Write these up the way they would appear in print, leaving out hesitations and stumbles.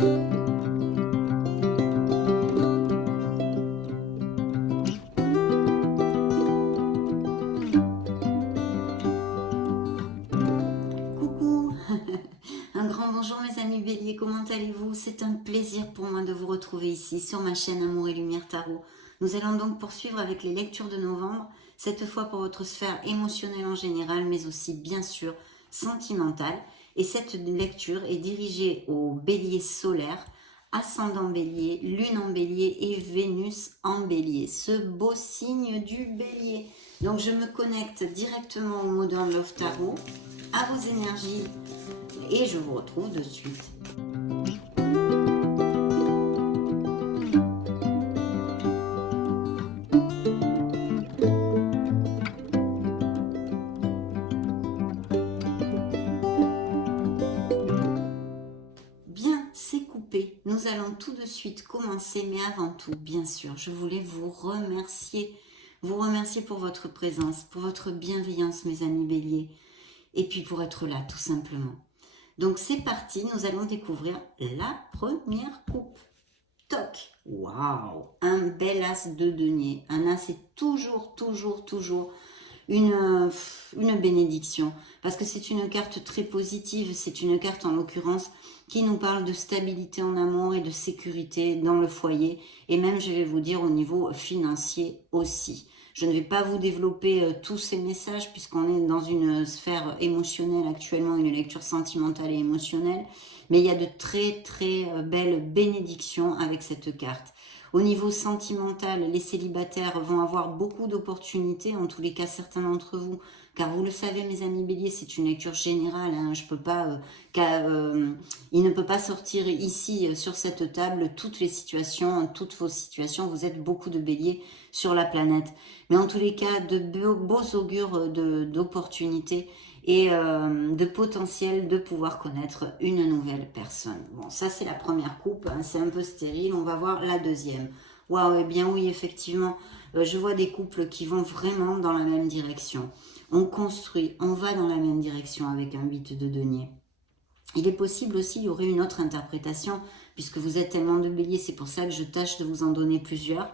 Coucou, un grand bonjour mes amis béliers, comment allez-vous? C'est un plaisir pour moi de vous retrouver ici sur ma chaîne Amour et Lumière Tarot. Nous allons donc poursuivre avec les lectures de novembre, cette fois pour votre sphère émotionnelle en général, mais aussi bien sûr sentimentale. Et cette lecture est dirigée aux béliers solaires, ascendant bélier, lune en bélier et Vénus en bélier, ce beau signe du bélier. Donc je me connecte directement au Modern Love Tarot, à vos énergies, et je vous retrouve de suite. Bien, c'est coupé. Nous allons tout de suite commencer, mais avant tout, bien sûr, je voulais vous remercier. Vous remercier pour votre présence, pour votre bienveillance, mes amis béliers, et puis pour être là, tout simplement. Donc c'est parti, nous allons découvrir la première coupe. Toc, waouh, un bel as de denier. Un as est toujours une bénédiction, parce que c'est une carte très positive, c'est une carte en l'occurrence qui nous parle de stabilité en amour et de sécurité dans le foyer, et même je vais vous dire au niveau financier aussi. Je ne vais pas vous développer tous ces messages puisqu'on est dans une sphère émotionnelle actuellement, une lecture sentimentale et émotionnelle, mais il y a de très belles bénédictions avec cette carte. Au niveau sentimental, les célibataires vont avoir beaucoup d'opportunités, en tous les cas certains d'entre vous, car vous le savez mes amis béliers, c'est une lecture générale, hein, je peux pas, il ne peut pas sortir ici sur cette table toutes les situations, toutes vos situations, vous êtes beaucoup de béliers sur la planète, mais en tous les cas de beaux augures d'opportunités et de potentiel de pouvoir connaître une nouvelle personne. Bon, ça c'est la première coupe, hein, c'est un peu stérile, on va voir la deuxième. Waouh, eh bien oui, effectivement, je vois des couples qui vont vraiment dans la même direction. On construit, on va dans la même direction avec un 8 de denier. Il est possible aussi, il y aurait une autre interprétation, puisque vous êtes tellement de béliers, c'est pour ça que je tâche de vous en donner plusieurs,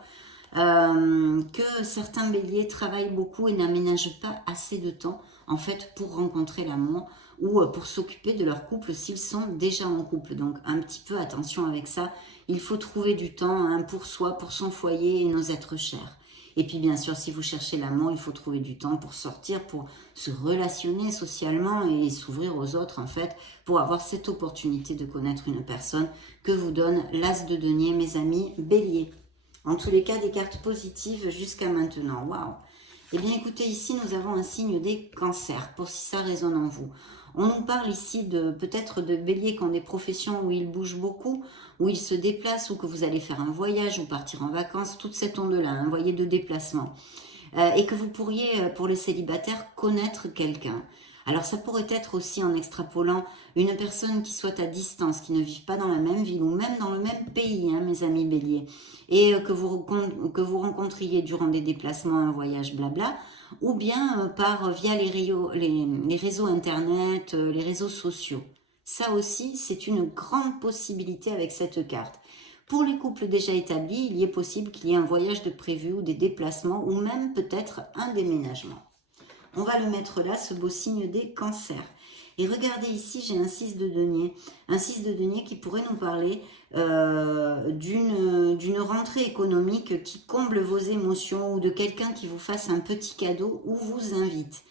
que certains béliers travaillent beaucoup et n'aménagent pas assez de temps en fait pour rencontrer l'amour ou pour s'occuper de leur couple s'ils sont déjà en couple. Donc un petit peu attention avec ça, il faut trouver du temps hein, pour soi, pour son foyer et nos êtres chers. Et puis bien sûr, si vous cherchez l'amour, il faut trouver du temps pour sortir, pour se relationner socialement et s'ouvrir aux autres en fait, pour avoir cette opportunité de connaître une personne que vous donne l'as de denier, mes amis béliers. En tous les cas, des cartes positives jusqu'à maintenant. Waouh! Eh bien, écoutez, ici, nous avons un signe des cancers, pour si ça résonne en vous. On nous parle ici de peut-être de béliers qui ont des professions où ils bougent beaucoup, où ils se déplacent, ou que vous allez faire un voyage ou partir en vacances, toute cette onde-là, un voyage de déplacement. Et que vous pourriez, pour les célibataires, connaître quelqu'un. Alors ça pourrait être aussi en extrapolant une personne qui soit à distance, qui ne vive pas dans la même ville ou même dans le même pays, hein, mes amis béliers, et que vous rencontriez durant des déplacements, un voyage, blabla, ou bien via les réseaux internet, les réseaux sociaux. Ça aussi, c'est une grande possibilité avec cette carte. Pour les couples déjà établis, il y est possible qu'il y ait un voyage de prévu ou des déplacements ou même peut-être un déménagement. On va le mettre là, ce beau signe des cancers. Et regardez ici, j'ai un 6 de denier. Un 6 de denier qui pourrait nous parler d'une rentrée économique qui comble vos émotions ou de quelqu'un qui vous fasse un petit cadeau ou vous invite.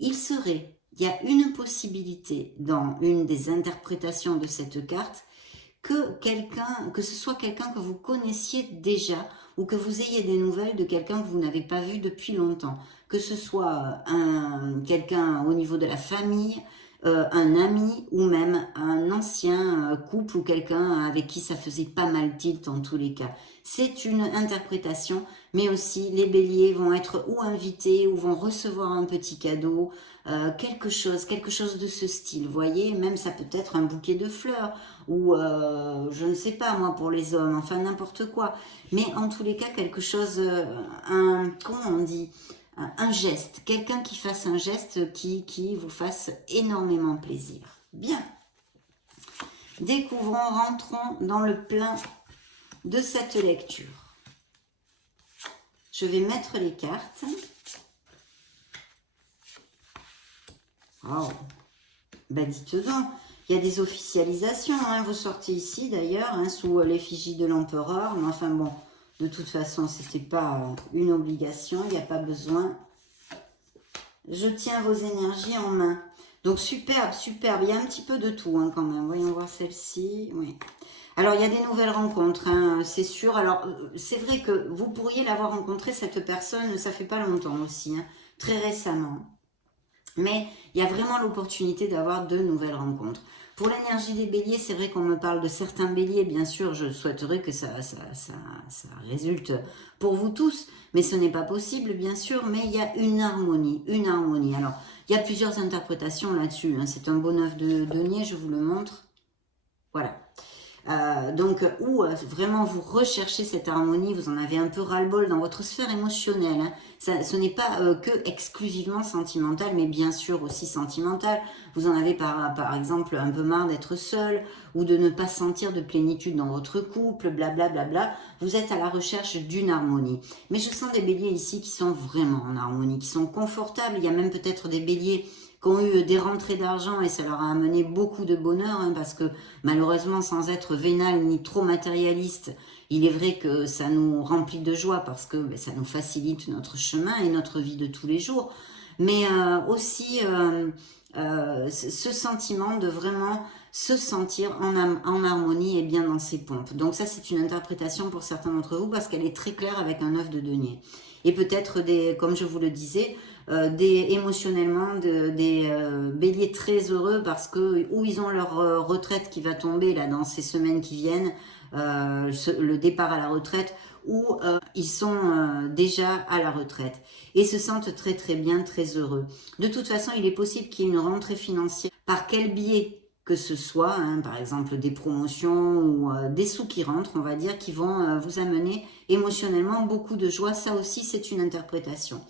Il y a une possibilité dans une des interprétations de cette carte que ce soit quelqu'un que vous connaissiez déjà ou que vous ayez des nouvelles de quelqu'un que vous n'avez pas vu depuis longtemps. Que ce soit quelqu'un au niveau de la famille, un ami ou même un ancien couple ou quelqu'un avec qui ça faisait pas mal tilt en tous les cas. C'est une interprétation, mais aussi les béliers vont être ou invités ou vont recevoir un petit cadeau, quelque chose de ce style, vous voyez, même ça peut être un bouquet de fleurs ou je ne sais pas moi pour les hommes, enfin n'importe quoi, mais en tous les cas quelque chose, comment on dit, un geste, quelqu'un qui fasse un geste qui vous fasse énormément plaisir. Bien. Découvrons, rentrons dans le plein de cette lecture. Je vais mettre les cartes. Oh, ben dites donc, il y a des officialisations, hein, vous sortez ici d'ailleurs, hein, sous l'effigie de l'empereur, mais enfin bon, de toute façon, c'était pas une obligation, il n'y a pas besoin. Je tiens vos énergies en main. Donc superbe, superbe, il y a un petit peu de tout hein, quand même, voyons voir celle-ci, oui. Alors, il y a des nouvelles rencontres, hein, c'est sûr. Alors, c'est vrai que vous pourriez l'avoir rencontré, cette personne, ça fait pas longtemps aussi, hein, très récemment. Mais il y a vraiment l'opportunité d'avoir de nouvelles rencontres. Pour l'énergie des béliers, c'est vrai qu'on me parle de certains béliers, bien sûr, je souhaiterais que ça résulte pour vous tous, mais ce n'est pas possible, bien sûr, mais il y a une harmonie, une harmonie. Alors, il y a plusieurs interprétations là-dessus, hein. C'est un beau 9 de denier, je vous le montre. Voilà. Donc, où vraiment vous recherchez cette harmonie, vous en avez un peu ras-le-bol dans votre sphère émotionnelle. Hein. Ce n'est pas que exclusivement sentimental, mais bien sûr aussi sentimental. Vous en avez par exemple un peu marre d'être seul ou de ne pas sentir de plénitude dans votre couple, blablabla. Bla, bla, bla. Vous êtes à la recherche d'une harmonie. Mais je sens des béliers ici qui sont vraiment en harmonie, qui sont confortables. Il y a même peut-être des béliers qui ont eu des rentrées d'argent et ça leur a amené beaucoup de bonheur, hein, parce que malheureusement, sans être vénal ni trop matérialiste, il est vrai que ça nous remplit de joie parce que ça nous facilite notre chemin et notre vie de tous les jours. Mais aussi ce sentiment de vraiment se sentir en harmonie et bien dans ses pompes. Donc ça, c'est une interprétation pour certains d'entre vous parce qu'elle est très claire avec un 9 de denier. Et peut-être, comme je vous le disais, émotionnellement des béliers très heureux parce que où ils ont leur retraite qui va tomber là dans ces semaines qui viennent, le départ à la retraite, ou ils sont déjà à la retraite et se sentent très très bien, très heureux. De toute façon, il est possible qu'il y ait une rentrée financière par quel biais que ce soit, hein, par exemple des promotions ou des sous qui rentrent, on va dire, qui vont vous amener émotionnellement beaucoup de joie. Ça aussi, c'est une interprétation.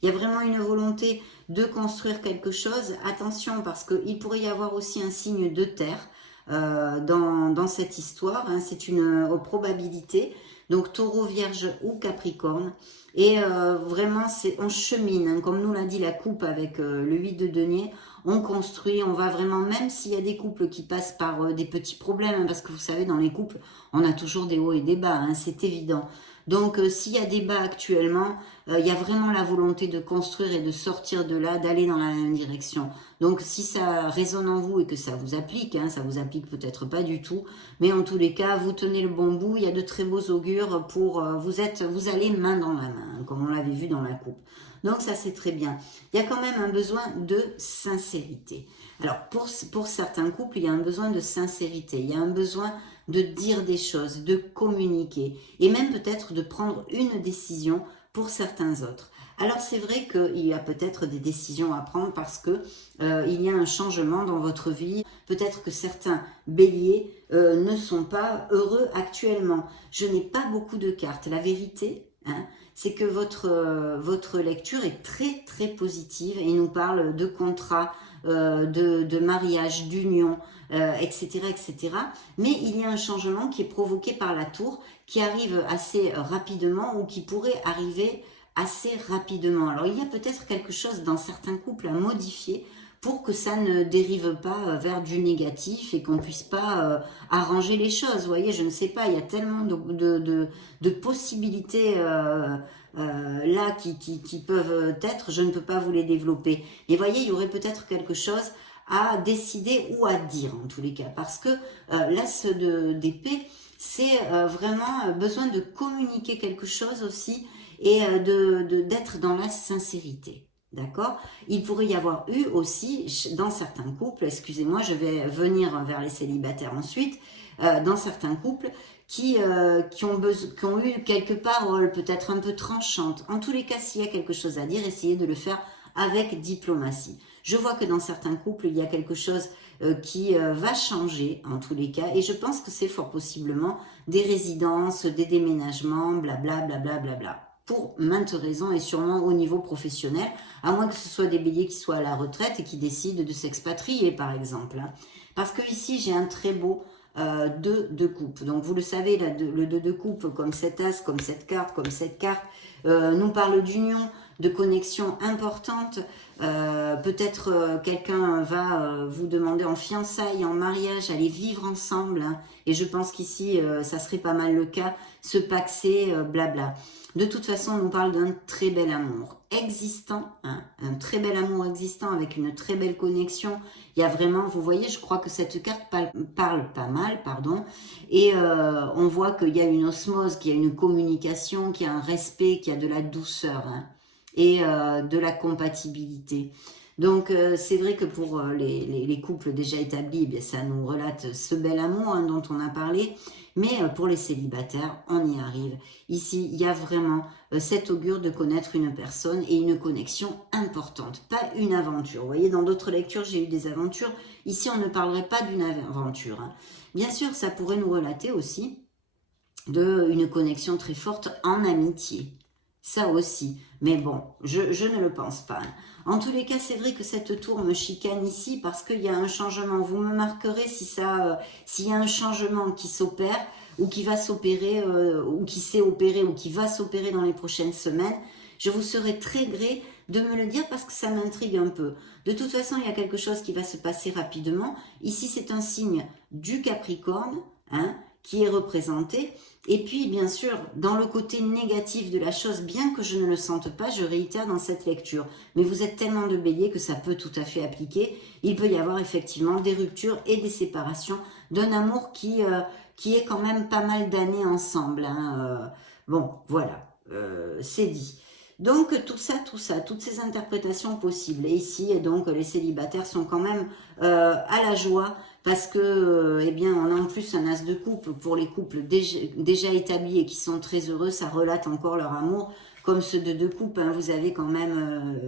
Il y a vraiment une volonté de construire quelque chose. Attention, parce qu'il pourrait y avoir aussi un signe de terre dans cette histoire. Hein. C'est une probabilité. Donc, taureau, vierge ou capricorne. Et vraiment, on chemine. Hein. Comme nous l'a dit la coupe avec le 8 de denier, on construit, on va vraiment, même s'il y a des couples qui passent par des petits problèmes, hein, parce que vous savez, dans les couples, on a toujours des hauts et des bas, hein, c'est évident. Donc, s'il y a des bas actuellement, il y a vraiment la volonté de construire et de sortir de là, d'aller dans la même direction. Donc, si ça résonne en vous et que ça vous applique, hein, ça vous applique peut-être pas du tout, mais en tous les cas, vous tenez le bon bout. Il y a de très beaux augures pour vous allez main dans la main, hein, comme on l'avait vu dans la coupe. Donc, ça, c'est très bien. Il y a quand même un besoin de sincérité. Alors, pour certains couples, il y a un besoin de sincérité. Il y a un besoin de dire des choses, de communiquer et même peut-être de prendre une décision pour certains autres. Alors c'est vrai qu'il y a peut-être des décisions à prendre parce que il y a un changement dans votre vie. Peut-être que certains béliers ne sont pas heureux actuellement. Je n'ai pas beaucoup de cartes. La vérité, hein, c'est que votre lecture est très très positive et nous parle de contrat, de mariage, d'union, etc., etc. Mais il y a un changement qui est provoqué par la tour, qui arrive assez rapidement ou qui pourrait arriver assez rapidement. Alors il y a peut-être quelque chose dans certains couples à modifier pour que ça ne dérive pas vers du négatif et qu'on puisse pas arranger les choses. Vous voyez, je ne sais pas, il y a tellement de possibilités là qui peuvent être, je ne peux pas vous les développer. Et voyez, il y aurait peut-être quelque chose à décider ou à dire en tous les cas. Parce que l'as d'épée, c'est vraiment besoin de communiquer quelque chose aussi et d'être dans la sincérité. D'accord? Il pourrait y avoir eu aussi, dans certains couples, excusez-moi, je vais venir vers les célibataires ensuite, dans certains couples qui ont eu quelques paroles peut-être un peu tranchantes. En tous les cas, s'il y a quelque chose à dire, essayez de le faire avec diplomatie. Je vois que dans certains couples, il y a quelque chose qui va changer en tous les cas. Et je pense que c'est fort possiblement des résidences, des déménagements, blablabla, blablabla. Pour maintes raisons et sûrement au niveau professionnel, à moins que ce soit des béliers qui soient à la retraite et qui décident de s'expatrier par exemple. Parce que ici j'ai un très beau 2 de coupe. Donc vous le savez, le 2 de coupe, comme cet as, comme cette carte, nous parle d'union, de connexion importante. Peut-être quelqu'un va vous demander en fiançailles, en mariage, aller vivre ensemble. Hein, et je pense qu'ici, ça serait pas mal le cas, se paxer, blabla. De toute façon, on nous parle d'un très bel amour existant, hein, un très bel amour existant avec une très belle connexion. Il y a vraiment, vous voyez, je crois que cette carte parle pas mal, pardon, et on voit qu'il y a une osmose, qu'il y a une communication, qu'il y a un respect, qu'il y a de la douceur, hein, et de la compatibilité. Donc c'est vrai que pour les couples déjà établis, eh bien, ça nous relate ce bel amour, hein, dont on a parlé, mais pour les célibataires, on y arrive. Ici, il y a vraiment cet augure de connaître une personne et une connexion importante, pas une aventure. Vous voyez, dans d'autres lectures, j'ai eu des aventures. Ici, on ne parlerait pas d'une aventure. Hein. Bien sûr, ça pourrait nous relater aussi d'une connexion très forte en amitié. Ça aussi. Mais bon, je ne le pense pas. Hein. En tous les cas, c'est vrai que cette tour me chicane ici parce qu'il y a un changement. Vous me marquerez si s'il y a un changement qui s'opère ou qui va s'opérer, ou qui s'est opéré ou qui va s'opérer dans les prochaines semaines. Je vous serai très gré de me le dire parce que ça m'intrigue un peu. De toute façon, il y a quelque chose qui va se passer rapidement. Ici, c'est un signe du Capricorne, hein, qui est représenté. Et puis, bien sûr, dans le côté négatif de la chose, bien que je ne le sente pas, je réitère dans cette lecture. Mais vous êtes tellement de bélier que ça peut tout à fait appliquer. Il peut y avoir effectivement des ruptures et des séparations d'un amour qui est quand même pas mal d'années ensemble. Hein. Bon, voilà, c'est dit. Donc tout ça, toutes ces interprétations possibles. Et ici, donc, les célibataires sont quand même à la joie parce que, eh bien, on a en plus un as de coupe pour les couples déjà établis et qui sont très heureux. Ça relate encore leur amour, comme ceux de deux coupes. Hein, vous avez quand même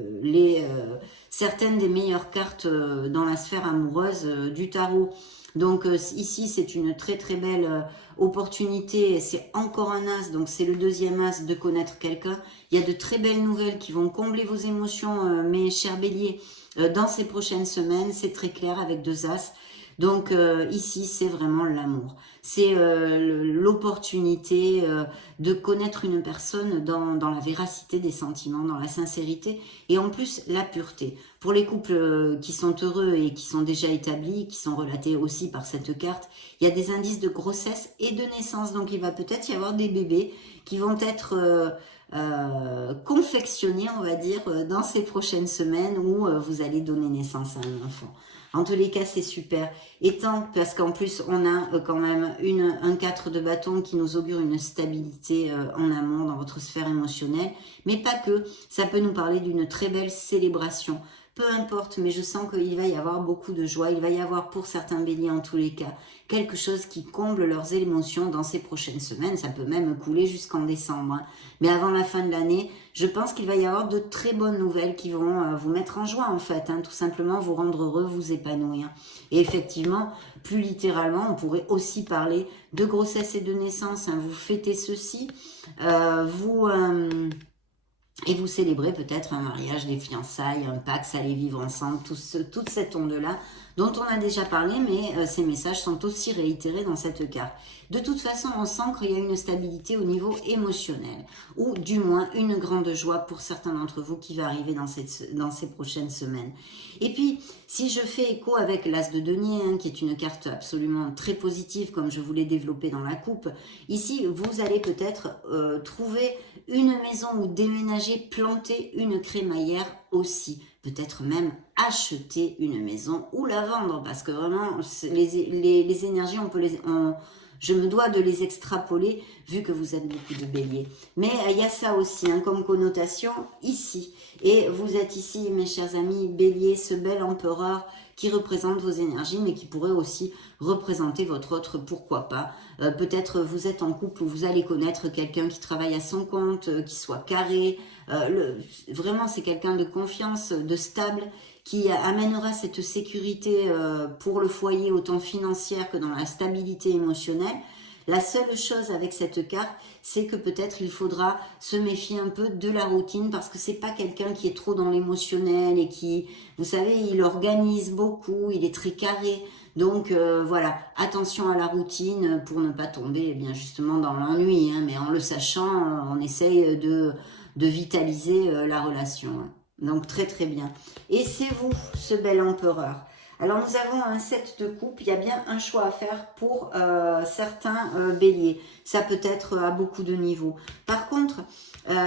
certaines des meilleures cartes dans la sphère amoureuse du tarot. Donc ici, c'est une très très belle opportunité. C'est encore un as, donc c'est le deuxième as de connaître quelqu'un. Il y a de très belles nouvelles qui vont combler vos émotions, mes chers béliers, dans ces prochaines semaines. C'est très clair avec deux as. Donc ici, c'est vraiment l'amour. C'est l'opportunité de connaître une personne dans la véracité des sentiments, dans la sincérité et en plus la pureté. Pour les couples qui sont heureux et qui sont déjà établis, qui sont relatés aussi par cette carte, il y a des indices de grossesse et de naissance. Donc il va peut-être y avoir des bébés qui vont être confectionnés, on va dire, dans ces prochaines semaines où vous allez donner naissance à un enfant. En tous les cas, c'est super. Parce qu'en plus, on a quand même un 4 de bâton qui nous augure une stabilité en amont dans votre sphère émotionnelle. Mais pas que, ça peut nous parler d'une très belle célébration. Peu importe, mais je sens qu'il va y avoir beaucoup de joie. Il va y avoir pour certains béliers en tous les cas quelque chose qui comble leurs émotions dans ces prochaines semaines. Ça peut même couler jusqu'en décembre. Hein. Mais avant la fin de l'année, je pense qu'il va y avoir de très bonnes nouvelles qui vont vous mettre en joie en fait. Hein, tout simplement vous rendre heureux, vous épanouir. Et effectivement, plus littéralement, on pourrait aussi parler de grossesse et de naissance. Hein. Vous fêtez ceci, et vous célébrez peut-être un mariage, des fiançailles, un pax, aller vivre ensemble, toute cette onde-là dont on a déjà parlé, mais ces messages sont aussi réitérés dans cette carte. De toute façon, on sent qu'il y a une stabilité au niveau émotionnel, ou du moins une grande joie pour certains d'entre vous qui va arriver dans ces prochaines semaines. Et puis, si je fais écho avec l'As de denier, hein, qui est une carte absolument très positive, comme je vous l'ai développé dans la coupe, ici, vous allez peut-être trouver une maison ou déménager, planter une crémaillère aussi. Peut-être même acheter une maison ou la vendre, parce que vraiment, les énergies, je me dois de les extrapoler, vu que vous êtes beaucoup de béliers. Mais il y a ça aussi, hein, comme connotation, ici. Et vous êtes ici, mes chers amis, bélier, ce bel empereur qui représente vos énergies, mais qui pourrait aussi représenter votre autre, pourquoi pas. Peut-être vous êtes en couple où vous allez connaître quelqu'un qui travaille à son compte, qui soit carré. Vraiment, c'est quelqu'un de confiance, de stable, qui amènera cette sécurité pour le foyer, autant financière que dans la stabilité émotionnelle. La seule chose avec cette carte, c'est que peut-être il faudra se méfier un peu de la routine parce que c'est pas quelqu'un qui est trop dans l'émotionnel et qui, vous savez, il organise beaucoup, il est très carré. Donc voilà, attention à la routine pour ne pas tomber eh bien justement dans l'ennui, hein, mais en le sachant, on essaye de vitaliser la relation. Hein. Donc très très bien. Et c'est vous, ce bel empereur. Alors nous avons un 7 de coupe, il y a bien un choix à faire pour certains béliers. Ça peut être à beaucoup de niveaux. Par contre,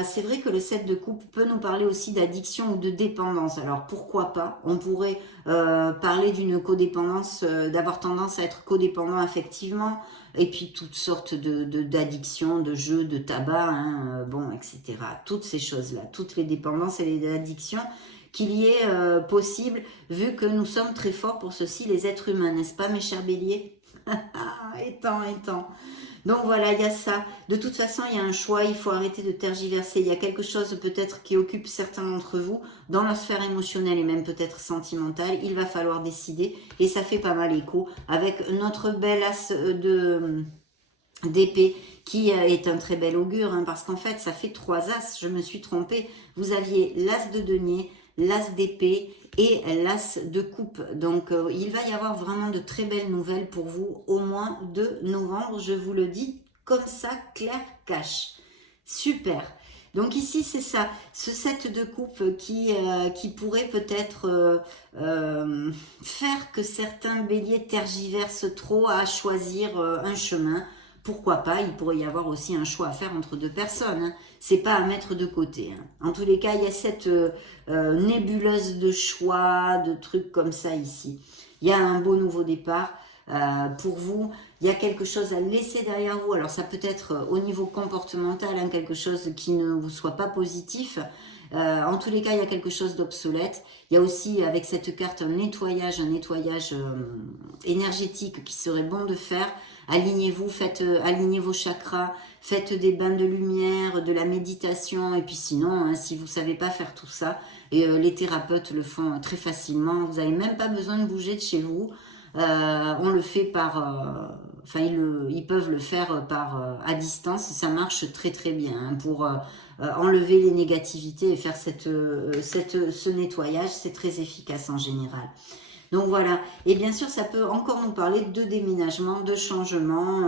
c'est vrai que le 7 de coupe peut nous parler aussi d'addiction ou de dépendance. Alors pourquoi pas? On pourrait parler d'une codépendance, d'avoir tendance à être codépendant affectivement, et puis toutes sortes d'addictions, de jeux, de tabac, hein, bon, etc. Toutes ces choses-là, toutes les dépendances et les addictions qu'il y ait possible, vu que nous sommes très forts pour ceci, les êtres humains, n'est-ce pas, mes chers béliers? Étant. Donc voilà, il y a ça. De toute façon, il y a un choix, il faut arrêter de tergiverser. Il y a quelque chose peut-être qui occupe certains d'entre vous dans la sphère émotionnelle et même peut-être sentimentale. Il va falloir décider et ça fait pas mal écho avec notre bel as d'épée qui est un très bel augure, hein, parce qu'en fait, ça fait 3 as. Je me suis trompée. Vous aviez l'as de denier, l'as d'épée et l'as de coupe. Donc, il va y avoir vraiment de très belles nouvelles pour vous au mois de novembre. Je vous le dis comme ça, clair, cash. Super. Donc ici, c'est ça, ce 7 de coupe qui pourrait peut-être faire que certains béliers tergiversent trop à choisir un chemin. Pourquoi pas, il pourrait y avoir aussi un choix à faire entre deux personnes. Hein. C'est pas à mettre de côté. Hein. En tous les cas, il y a cette nébuleuse de choix, de trucs comme ça ici. Il y a un beau nouveau départ pour vous. Il y a quelque chose à laisser derrière vous. Alors ça peut être au niveau comportemental, hein, quelque chose qui ne vous soit pas positif. En tous les cas, il y a quelque chose d'obsolète. Il y a aussi avec cette carte un nettoyage énergétique qui serait bon de faire. Alignez-vous, alignez vos chakras, faites des bains de lumière, de la méditation. Et puis sinon, hein, si vous ne savez pas faire tout ça, les thérapeutes le font très facilement. Vous n'avez même pas besoin de bouger de chez vous. On le fait par... ils peuvent le faire à distance. Ça marche très très bien hein, pour enlever les négativités et faire ce nettoyage. C'est très efficace en général. Donc voilà, et bien sûr ça peut encore nous parler de déménagement, de changement,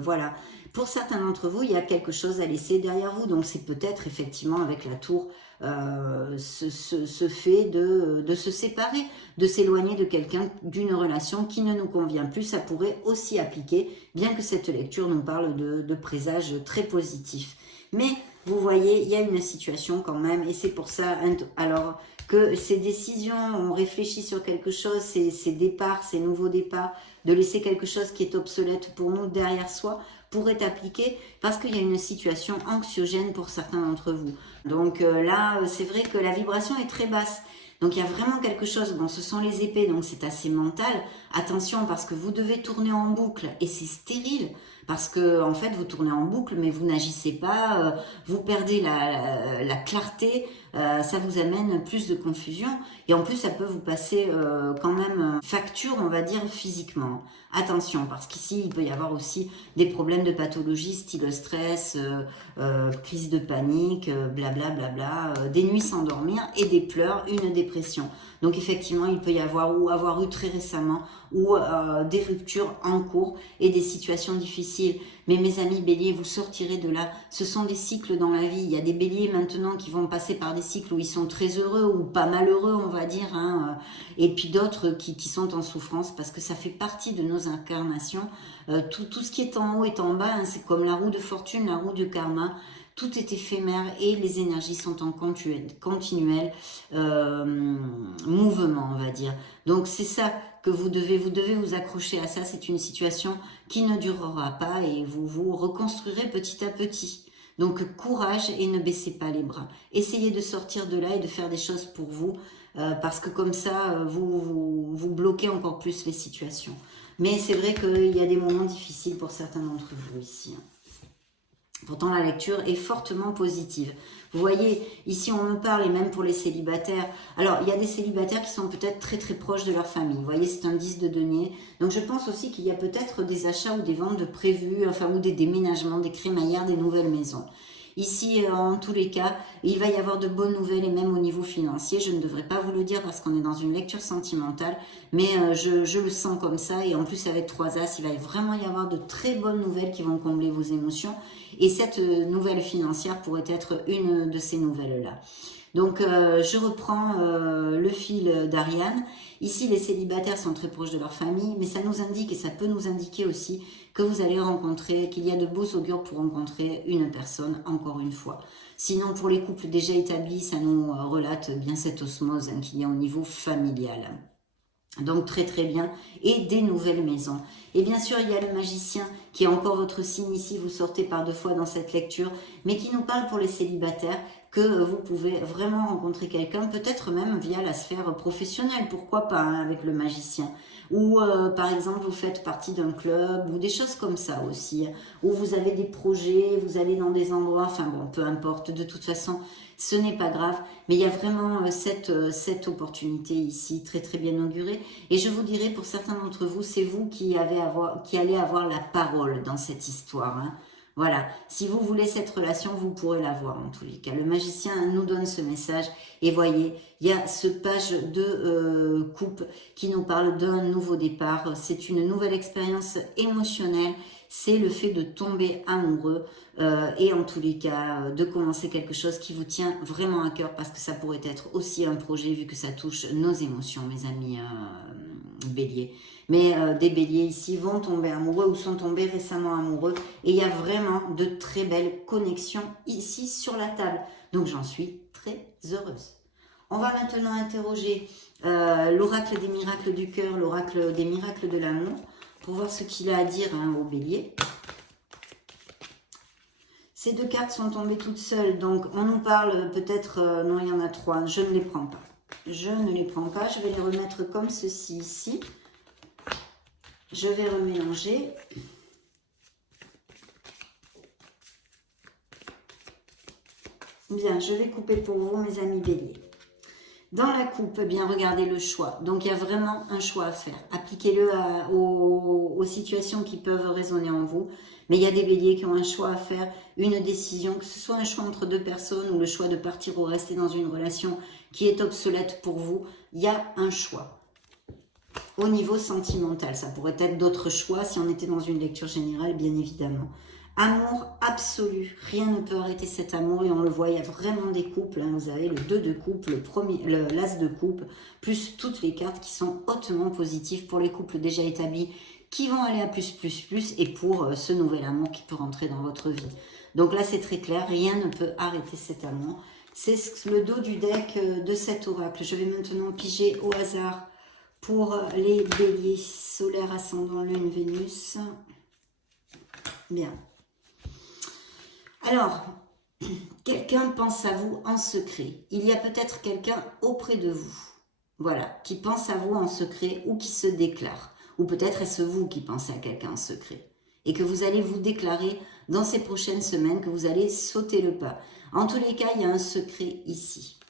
voilà. Pour certains d'entre vous, il y a quelque chose à laisser derrière vous, donc c'est peut-être effectivement avec la tour ce fait de se séparer, de s'éloigner de quelqu'un, d'une relation qui ne nous convient plus. Ça pourrait aussi appliquer, bien que cette lecture nous parle de présages très positifs. Mais vous voyez, il y a une situation quand même, et c'est pour ça, alors que ces décisions, on réfléchit sur quelque chose, ces départs, ces nouveaux départs, de laisser quelque chose qui est obsolète pour nous derrière soi, pourrait appliquer parce qu'il y a une situation anxiogène pour certains d'entre vous. Donc là, c'est vrai que la vibration est très basse. Donc il y a vraiment quelque chose, bon ce sont les épées, donc c'est assez mental. Attention parce que vous devez tourner en boucle et c'est stérile. Parce que en fait vous tournez en boucle mais vous n'agissez pas, vous perdez la clarté, ça vous amène plus de confusion et en plus ça peut vous passer quand même facture on va dire physiquement. Attention parce qu'ici il peut y avoir aussi des problèmes de pathologie style stress, crise de panique, blablabla, des nuits sans dormir et des pleurs, une dépression. Donc effectivement il peut y avoir ou avoir eu très récemment ou des ruptures en cours et des situations difficiles. Mais mes amis béliers, vous sortirez de là. Ce sont des cycles dans la vie. Il y a des béliers maintenant qui vont passer par des cycles où ils sont très heureux ou pas malheureux, on va dire. Hein. Et puis d'autres qui sont en souffrance parce que ça fait partie de nos incarnations. Tout ce qui est en haut et en bas, hein, c'est comme la roue de fortune, la roue du karma. Tout est éphémère et les énergies sont en continuel mouvement, on va dire. Donc c'est ça que vous devez vous accrocher à ça. C'est une situation qui ne durera pas et vous vous reconstruirez petit à petit. Donc courage et ne baissez pas les bras. Essayez de sortir de là et de faire des choses pour vous parce que comme ça, vous bloquez encore plus les situations. Mais c'est vrai qu'il y a des moments difficiles pour certains d'entre vous ici. Pourtant, la lecture est fortement positive. Vous voyez, ici, on me parle, et même pour les célibataires. Alors, il y a des célibataires qui sont peut-être très, très proches de leur famille. Vous voyez, c'est un 10 de denier. Donc, je pense aussi qu'il y a peut-être des achats ou des ventes de prévus, enfin, ou des déménagements, des crémaillères, des nouvelles maisons. Ici, en tous les cas, il va y avoir de bonnes nouvelles et même au niveau financier. Je ne devrais pas vous le dire parce qu'on est dans une lecture sentimentale, mais je le sens comme ça. Et en plus, avec 3 As, il va vraiment y avoir de très bonnes nouvelles qui vont combler vos émotions. Et cette nouvelle financière pourrait être une de ces nouvelles-là. Donc, je reprends le fil d'Ariane. Ici, les célibataires sont très proches de leur famille, mais ça nous indique, et ça peut nous indiquer aussi, que vous allez rencontrer, qu'il y a de beaux augures pour rencontrer une personne, encore une fois. Sinon, pour les couples déjà établis, ça nous relate bien cette osmose qu'il y a au niveau familial. Donc très très bien, et des nouvelles maisons. Et bien sûr, il y a le magicien qui est encore votre signe ici, vous sortez par 2 fois dans cette lecture, mais qui nous parle pour les célibataires que vous pouvez vraiment rencontrer quelqu'un, peut-être même via la sphère professionnelle, pourquoi pas, hein, avec le magicien. Ou par exemple, vous faites partie d'un club, ou des choses comme ça aussi, où vous avez des projets, vous allez dans des endroits, enfin bon, peu importe, de toute façon, ce n'est pas grave, mais il y a vraiment cette opportunité ici, très très bien augurée. Et je vous dirais, pour certains d'entre vous, c'est vous qui allez avoir la parole dans cette histoire, hein. Voilà, si vous voulez cette relation, vous pourrez l'avoir en tous les cas. Le magicien nous donne ce message et voyez, il y a ce page de coupe qui nous parle d'un nouveau départ. C'est une nouvelle expérience émotionnelle, c'est le fait de tomber amoureux et en tous les cas de commencer quelque chose qui vous tient vraiment à cœur parce que ça pourrait être aussi un projet vu que ça touche nos émotions, mes amis béliers. Mais des béliers ici vont tomber amoureux ou sont tombés récemment amoureux. Et il y a vraiment de très belles connexions ici sur la table. Donc j'en suis très heureuse. On va maintenant interroger l'oracle des miracles du cœur, l'oracle des miracles de l'amour, pour voir ce qu'il a à dire hein, au bélier. Ces 2 cartes sont tombées toutes seules. Donc on nous parle peut-être, non il y en a 3, je ne les prends pas. Je ne les prends pas, je vais les remettre comme ceci ici. Je vais remélanger. Bien, je vais couper pour vous, mes amis béliers. Dans la coupe, eh bien, regardez le choix. Donc, il y a vraiment un choix à faire. Appliquez-le aux situations qui peuvent résonner en vous. Mais il y a des béliers qui ont un choix à faire, une décision, que ce soit un choix entre 2 personnes ou le choix de partir ou rester dans une relation qui est obsolète pour vous. Il y a un choix. Au niveau sentimental, ça pourrait être d'autres choix si on était dans une lecture générale, bien évidemment. Amour absolu, rien ne peut arrêter cet amour et on le voit, il y a vraiment des couples, hein, vous avez le 2 de coupe, l'as de coupe, plus toutes les cartes qui sont hautement positives pour les couples déjà établis qui vont aller à plus et pour ce nouvel amour qui peut rentrer dans votre vie. Donc là c'est très clair, rien ne peut arrêter cet amour. C'est le dos du deck de cet oracle. Je vais maintenant piger au hasard pour les béliers, solaire, ascendant, lune, Vénus. Bien. Alors, quelqu'un pense à vous en secret. Il y a peut-être quelqu'un auprès de vous, voilà, qui pense à vous en secret ou qui se déclare. Ou peut-être est-ce vous qui pensez à quelqu'un en secret. Et que vous allez vous déclarer dans ces prochaines semaines, que vous allez sauter le pas. En tous les cas, il y a un secret ici.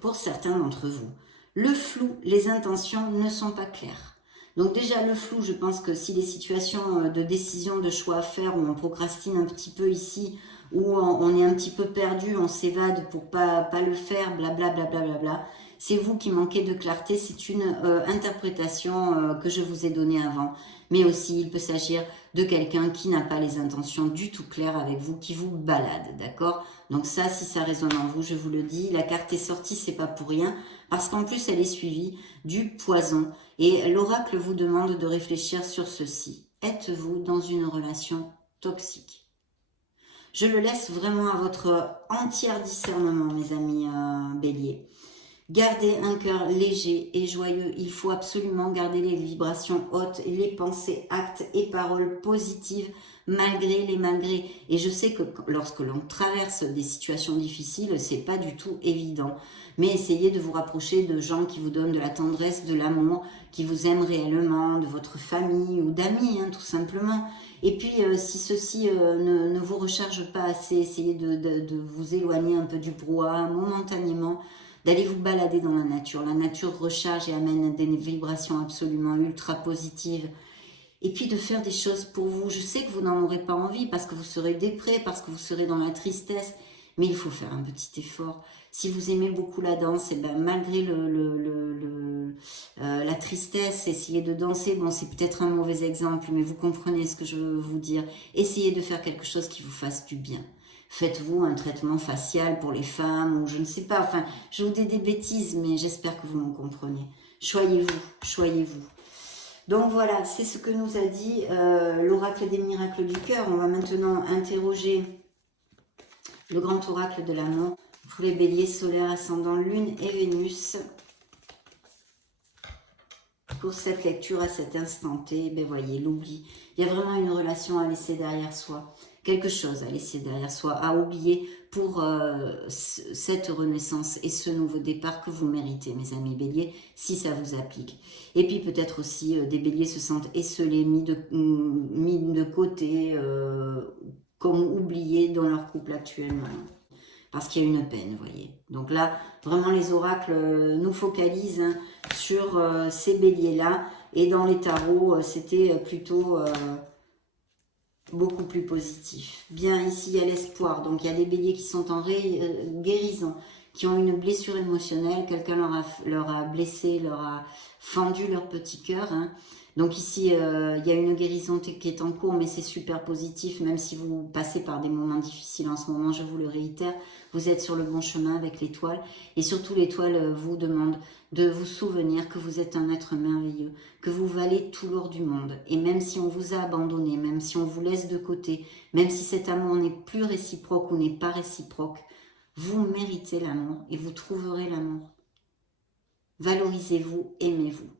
Pour certains d'entre vous. Le flou, les intentions ne sont pas claires. Donc déjà le flou, je pense que si les situations de décision, de choix à faire, où on procrastine un petit peu ici, où on est un petit peu perdu, on s'évade pour pas le faire, blablabla, c'est vous qui manquez de clarté, c'est une interprétation que je vous ai donnée avant. Mais aussi, il peut s'agir de quelqu'un qui n'a pas les intentions du tout claires avec vous, qui vous balade, d'accord? Donc ça, si ça résonne en vous, je vous le dis, la carte est sortie, c'est pas pour rien, parce qu'en plus, elle est suivie du poison. Et l'oracle vous demande de réfléchir sur ceci. Êtes-vous dans une relation toxique? Je le laisse vraiment à votre entier discernement, mes amis béliers. Gardez un cœur léger et joyeux. Il faut absolument garder les vibrations hautes, les pensées, actes et paroles positives malgré les malgrés. Et je sais que lorsque l'on traverse des situations difficiles, c'est pas du tout évident. Mais essayez de vous rapprocher de gens qui vous donnent de la tendresse, de l'amour, qui vous aiment réellement, de votre famille ou d'amis, hein, tout simplement. Et puis, si ceci ne vous recharge pas assez, essayez de vous éloigner un peu du brouhaha momentanément, d'aller vous balader dans la nature. La nature recharge et amène des vibrations absolument ultra positives. et puis de faire des choses pour vous. Je sais que vous n'en aurez pas envie parce que vous serez déprimé, parce que vous serez dans la tristesse, mais il faut faire un petit effort. Si vous aimez beaucoup la danse, et ben malgré la tristesse, essayez de danser. Bon, c'est peut-être un mauvais exemple, mais vous comprenez ce que je veux vous dire. Essayez de faire quelque chose qui vous fasse du bien. Faites-vous un traitement facial pour les femmes, ou je ne sais pas. Enfin, je vous dis des bêtises, mais j'espère que vous me comprenez. Choyez-vous, choyez-vous. Donc voilà, c'est ce que nous a dit l'oracle des miracles du cœur. On va maintenant interroger le grand oracle de l'amour pour les béliers solaires, ascendant Lune et Vénus. Pour cette lecture à cet instant T, ben voyez, l'oubli. Il y a vraiment une relation à laisser derrière soi. Quelque chose à laisser derrière soi, à oublier pour cette renaissance et ce nouveau départ que vous méritez, mes amis béliers, si ça vous applique. Et puis peut-être aussi des béliers se sentent esselés, mis de côté, comme oubliés dans leur couple actuellement. Parce qu'il y a une peine, vous voyez. Donc là, vraiment les oracles nous focalisent sur ces béliers-là. Et dans les tarots, c'était plutôt beaucoup plus positif. Bien, ici, il y a l'espoir. Donc, il y a des béliers qui sont en guérison, qui ont une blessure émotionnelle. Quelqu'un leur a blessé, leur a fendu leur petit cœur. Hein. Donc ici, il y a une guérison qui est en cours, mais c'est super positif, même si vous passez par des moments difficiles en ce moment, je vous le réitère, vous êtes sur le bon chemin avec l'étoile. Et surtout, l'étoile vous demande de vous souvenir que vous êtes un être merveilleux, que vous valez tout l'or du monde. Et même si on vous a abandonné, même si on vous laisse de côté, même si cet amour n'est plus réciproque ou n'est pas réciproque, vous méritez l'amour et vous trouverez l'amour. Valorisez-vous, aimez-vous.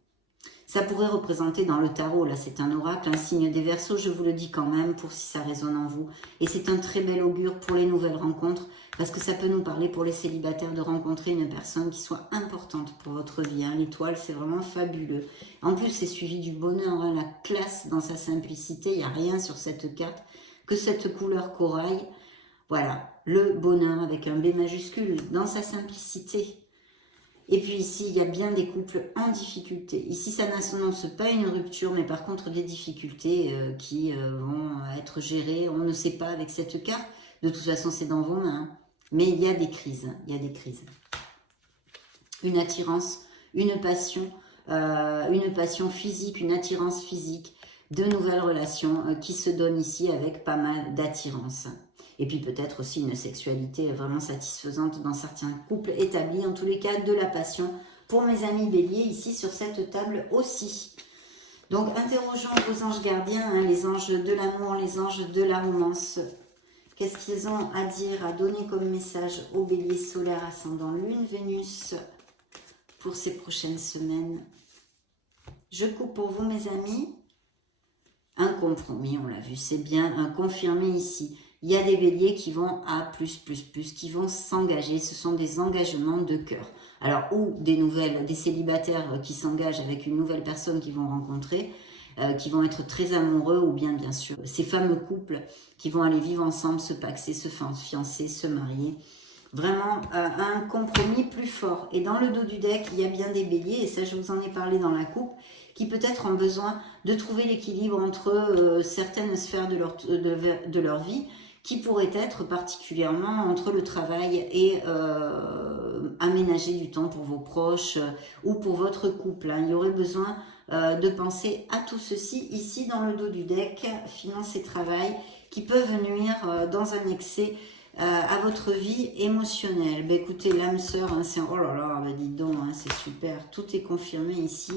Ça pourrait représenter dans le tarot, là c'est un oracle, un signe des Verseaux, je vous le dis quand même pour si ça résonne en vous. Et c'est un très bel augure pour les nouvelles rencontres, parce que ça peut nous parler pour les célibataires de rencontrer une personne qui soit importante pour votre vie. Hein. L'étoile, c'est vraiment fabuleux. En plus, c'est suivi du bonheur, hein, la classe dans sa simplicité, il n'y a rien sur cette carte que cette couleur corail. Voilà, le bonheur avec un B majuscule dans sa simplicité. Et puis ici, il y a bien des couples en difficulté. Ici, ça n'annonce pas une rupture, mais par contre des difficultés qui vont être gérées. On ne sait pas avec cette carte. De toute façon, c'est dans vos mains. Mais il y a des crises. Il y a des crises. Une attirance, une passion physique, une attirance physique, de nouvelles relations qui se donnent ici avec pas mal d'attirance. Et puis peut-être aussi une sexualité vraiment satisfaisante dans certains couples établis, en tous les cas de la passion. Pour mes amis béliers, ici sur cette table aussi. Donc interrogeons vos anges gardiens, hein, les anges de l'amour, les anges de la romance. Qu'est-ce qu'ils ont à dire, à donner comme message aux béliers solaires ascendant Lune, Vénus pour ces prochaines semaines? Je coupe pour vous mes amis. Un compromis, on l'a vu, c'est bien, un confirmé ici. Il y a des béliers qui vont à plus, qui vont s'engager. Ce sont des engagements de cœur. Alors, ou des célibataires qui s'engagent avec une nouvelle personne qu'ils vont rencontrer, qui vont être très amoureux, ou bien sûr, ces fameux couples qui vont aller vivre ensemble, se paxer, se fiancer, se marier. Vraiment, un compromis plus fort. Et dans le dos du deck, il y a bien des béliers, et ça, je vous en ai parlé dans la coupe, qui peut-être ont besoin de trouver l'équilibre entre certaines sphères de leur vie, qui pourrait être particulièrement entre le travail et aménager du temps pour vos proches ou pour votre couple. Hein. Il y aurait besoin de penser à tout ceci ici dans le dos du deck, finance et travail, qui peuvent nuire dans un excès à votre vie émotionnelle. Ben, écoutez, l'âme sœur, hein, c'est oh là là, ben, dites donc, hein, c'est super, tout est confirmé ici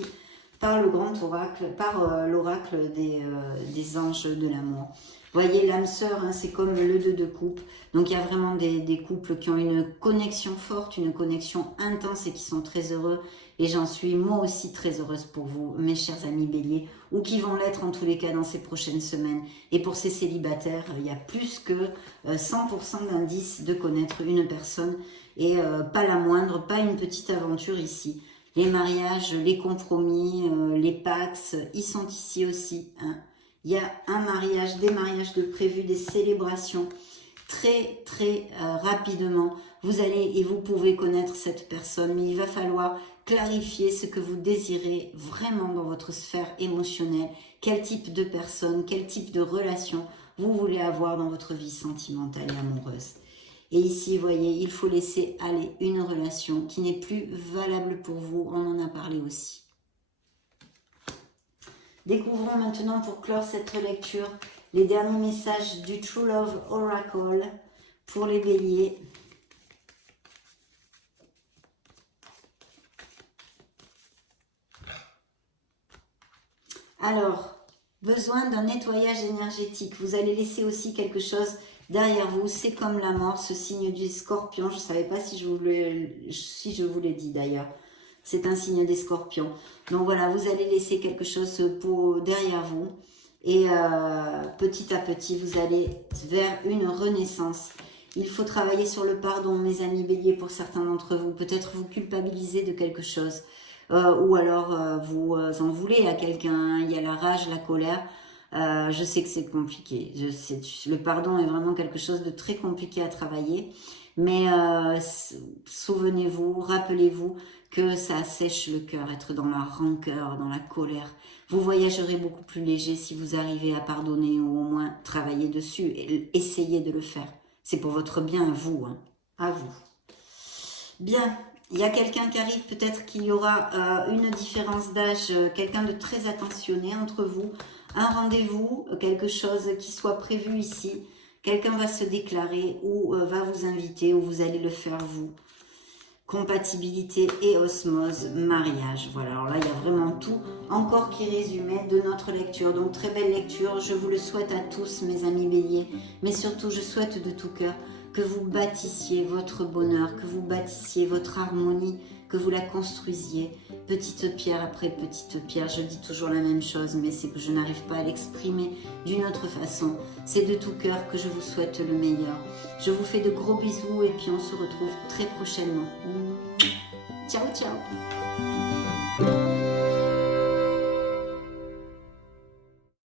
par le grand oracle, par l'oracle des anges de l'amour. Voyez, l'âme sœur, hein, c'est comme le 2 de coupe. Donc, il y a vraiment des couples qui ont une connexion forte, une connexion intense et qui sont très heureux. Et j'en suis moi aussi très heureuse pour vous, mes chers amis béliers, ou qui vont l'être en tous les cas dans ces prochaines semaines. Et pour ces célibataires, il y a plus que 100% d'indices de connaître une personne et pas la moindre, pas une petite aventure ici. Les mariages, les compromis, les pax, ils sont ici aussi. Hein. Il y a un mariage, des mariages de prévus, des célébrations très rapidement. Vous allez et vous pouvez connaître cette personne, mais il va falloir clarifier ce que vous désirez vraiment dans votre sphère émotionnelle, quel type de personne, quel type de relation vous voulez avoir dans votre vie sentimentale et amoureuse. Et ici, vous voyez, il faut laisser aller une relation qui n'est plus valable pour vous. On en a parlé aussi. Découvrons maintenant, pour clore cette lecture, les derniers messages du True Love Oracle pour les béliers. Alors, besoin d'un nettoyage énergétique. Vous allez laisser aussi quelque chose derrière vous. C'est comme la mort, ce signe du scorpion. Je ne savais pas si je vous l'ai dit d'ailleurs. C'est un signe des scorpions. Donc voilà, vous allez laisser quelque chose derrière vous. Et petit à petit, vous allez vers une renaissance. Il faut travailler sur le pardon, mes amis béliers, pour certains d'entre vous. Peut-être vous culpabiliser de quelque chose. Ou alors vous en voulez à quelqu'un. Il y a la rage, la colère. Je sais que c'est compliqué. Le pardon est vraiment quelque chose de très compliqué à travailler. Mais souvenez-vous, rappelez-vous que ça assèche le cœur, être dans la rancœur, dans la colère. Vous voyagerez beaucoup plus léger si vous arrivez à pardonner ou au moins travailler dessus et essayez de le faire. C'est pour votre bien à vous, hein, à vous. Bien, il y a quelqu'un qui arrive, peut-être qu'il y aura une différence d'âge, quelqu'un de très attentionné entre vous, un rendez-vous, quelque chose qui soit prévu ici. Quelqu'un va se déclarer ou va vous inviter ou vous allez le faire vous. Compatibilité et osmose, mariage. Voilà, alors là, il y a vraiment tout encore qui résumait de notre lecture. Donc, très belle lecture. Je vous le souhaite à tous, mes amis béliers. Mais surtout, je souhaite de tout cœur que vous bâtissiez votre bonheur, que vous bâtissiez votre harmonie, que vous la construisiez petite pierre après petite pierre. Je dis toujours la même chose, mais c'est que je n'arrive pas à l'exprimer d'une autre façon. C'est de tout cœur que je vous souhaite le meilleur. Je vous fais de gros bisous et puis on se retrouve très prochainement. Ciao, ciao.